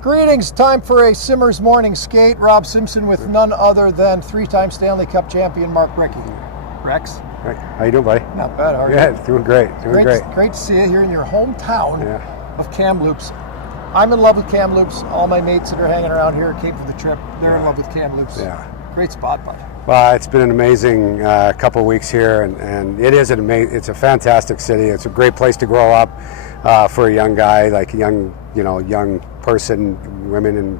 Greetings, time for a Simmers morning skate. Rob Simpson with none other than three-time Stanley Cup champion Mark Recchi. Rex? How you doing, buddy? Not bad, how are you? Yeah, doing great, Great to see you here in your hometown of Kamloops. I'm in love with Kamloops. All my mates that are hanging around here came for the trip. They're in love with Kamloops. Yeah. Great spot, bud. Well, it's been an amazing couple of weeks here, and it is it's a fantastic city. It's a great place to grow up for a young guy, like a young person, women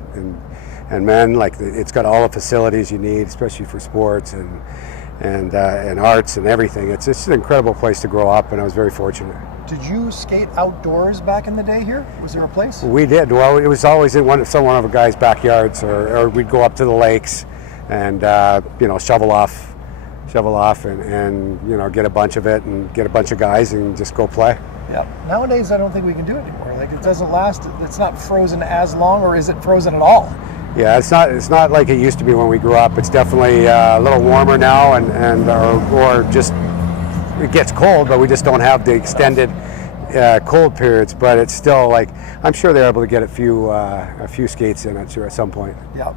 and men. Like, it's got all the facilities you need, especially for sports and arts and everything. It's just an incredible place to grow up, and I was very fortunate. Did you skate outdoors back in the day here? Was there a place? We did. Well, it was always in one of our guys' backyards, or we'd go up to the lakes and shovel off and get a bunch of it and get a bunch of guys and just go play. Yeah. Nowadays, I don't think we can do it anymore. Like, it doesn't last. It's not frozen as long, or is it frozen at all? Yeah, it's not like it used to be when we grew up. It's definitely a little warmer now, or just it gets cold, but we just don't have the extended cold periods. But it's still, like, I'm sure they're able to get a few skates in it at some point. Yeah.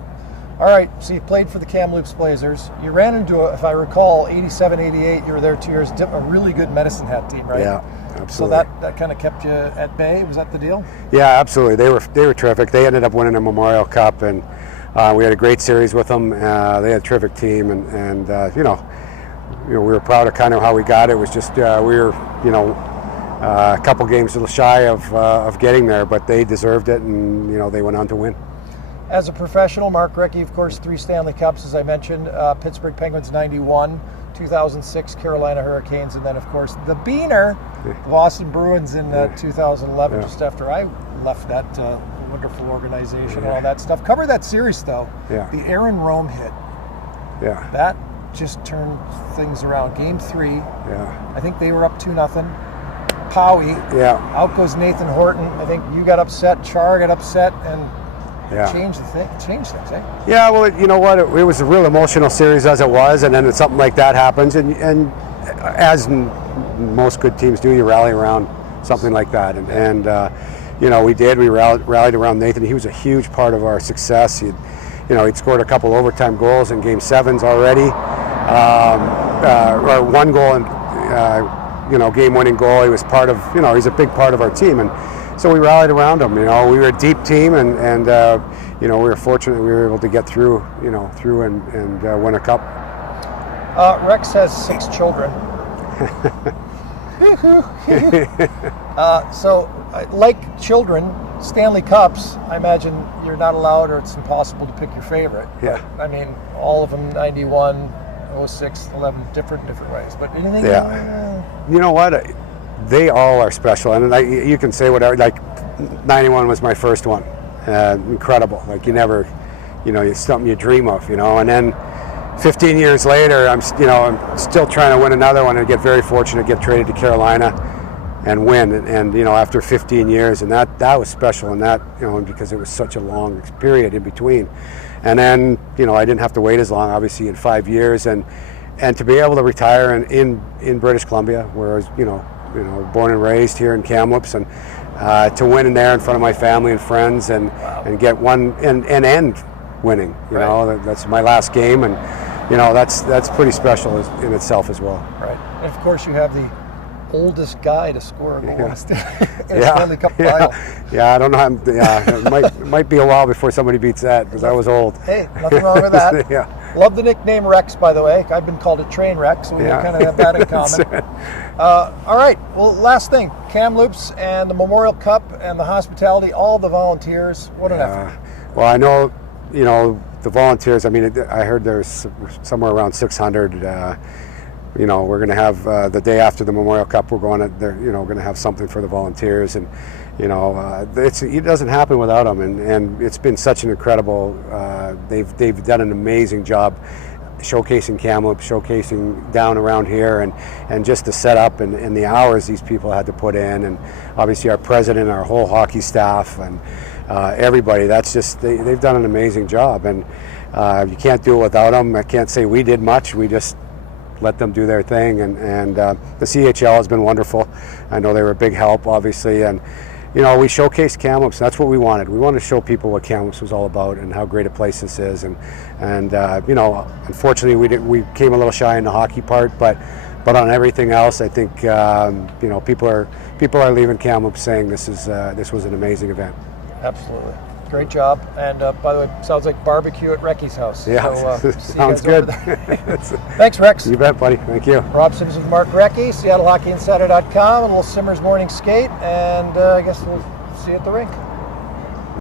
All right, so you played for the Kamloops Blazers. You ran into, if I recall, 87, 88, you were there 2 years, a really good Medicine Hat team, right? Yeah, absolutely. So that kind of kept you at bay, was that the deal? Yeah, absolutely. They were terrific. They ended up winning a Memorial Cup, and we had a great series with them. They had a terrific team, and we were proud of kind of how we got it. It was just we were, a couple games a little shy of getting there, but they deserved it, and they went on to win. As a professional, Mark Recchi, of course, 3 Stanley Cups, as I mentioned. Pittsburgh Penguins 91, 2006 Carolina Hurricanes, and then, of course, the Beaner, the Boston Bruins in 2011, just after I left that wonderful organization and all that stuff. Cover that series, though. Yeah. The Aaron Rome hit. Yeah. That just turned things around. Game 3. Yeah. I think they were up 2-0. Powie. Yeah. Out goes Nathan Horton. I think you got upset. Char got upset, and change things, eh? Yeah, well, you know what? It was a real emotional series as it was, and then something like that happens, and as most good teams do, you rally around something like that, and we did. We rallied around Nathan. He was a huge part of our success. He'd scored a couple overtime goals in Game 7s already, or one goal and game-winning goal. He was part of. He's a big part of our team, and so we rallied around him. We were a deep team, and we were fortunate we were able to get through and win a cup. Rex has 6 children. So, like children, Stanley Cups, I imagine you're not allowed, or it's impossible to pick your favorite. Yeah. But, I mean, all of them, 91, 06, 11, different ways. But anything? Yeah. You know what? They all are special, and you can say whatever. Like, 91 was my first one. Incredible. Like, you never, it's something you dream of, and then 15 years later, I'm still trying to win another one and get very fortunate, get traded to Carolina and win. And after 15 years, and that was special, and that, because it was such a long period in between. And then, I didn't have to wait as long, obviously, in 5 years, and to be able to retire in British Columbia, where I was, born and raised here in Kamloops, and to win in there in front of my family and friends, and get one and end winning. That's my last game, and that's pretty special in itself as well. Right, and of course you have the oldest guy to score a goal in a Stanley Cup final. Yeah, I don't know. It might be a while before somebody beats that, because I was old. Hey, nothing wrong with that. Yeah. Love the nickname Rex, by the way. I've been called a train wreck, so we kind of have that in common. All right, well, last thing, Kamloops and the Memorial Cup and the hospitality, all the volunteers, what an effort. Well, I know, the volunteers, I mean, I heard there's somewhere around 600. We're going to have the day after the Memorial Cup. We're going to have something for the volunteers, and it doesn't happen without them. And it's been such an incredible. They've done an amazing job showcasing Kamloops, showcasing down around here, and just the setup and the hours these people had to put in, and obviously our president, our whole hockey staff, and everybody. That's just they've done an amazing job, and you can't do it without them. I can't say we did much. We just let them do their thing, and the CHL has been wonderful. I know they were a big help, obviously, and we showcased Kamloops. That's what we wanted. We wanted to show people what Kamloops was all about and how great a place this is. And unfortunately, we came a little shy in the hockey part, but on everything else, I think people are leaving Kamloops saying this was an amazing event. Absolutely. Great job. And by the way, sounds like barbecue at Recchi's house. Yeah, so, sounds good. Thanks, Rex. You bet, buddy. Thank you. Rob Sims with Mark Recchi, SeattleHockeyInsider.com, a little Simmers morning skate, and I guess we'll see you at the rink.